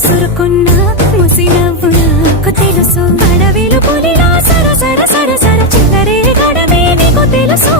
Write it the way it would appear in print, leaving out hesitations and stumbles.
ముసురుకున్న ముసి నవ్వు నాకు తెలుసు అడవిలు పులిలా సర సర సర సర చిల్లరే గడమే నీకు తెలుసు